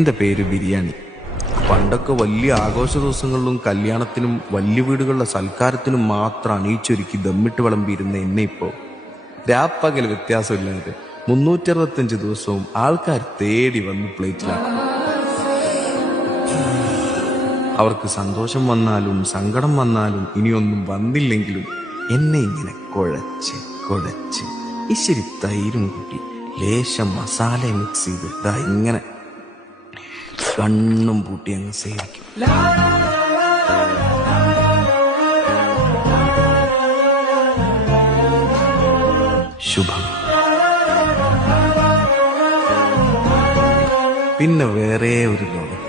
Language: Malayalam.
എൻ്റെ പേര് ബിരിയാണി. പണ്ടൊക്കെ വലിയ ആഘോഷ ദിവസങ്ങളിലും കല്യാണത്തിനും വലിയ വീടുകളിലെ സൽക്കാരത്തിനും മാത്രം അണിയിച്ചൊരുക്കി ദമ്മിട്ട് വിളമ്പിയിരുന്ന എന്നെ ഇപ്പോൾ രാപ്പകൽ വ്യത്യാസമില്ലാതെ 365 ദിവസവും ആൾക്കാർ തേടി വന്ന് പ്ലേറ്റിലാക്കും. അവർക്ക് സന്തോഷം വന്നാലും സങ്കടം വന്നാലും ഇനിയൊന്നും വന്നില്ലെങ്കിലും എന്നെ ഇങ്ങനെ കുഴച്ച് കുഴച്ച് ഇച്ചിരി തൈരും കൂട്ടി ലേശം മസാല മിക്സ് ചെയ്ത് ഇതാ ഇങ്ങനെ കണ്ണും പൂട്ടി അങ്ങ് സേവിക്കും. ശുഭം. പിന്നെ വേറെ ഒരു ലോകം.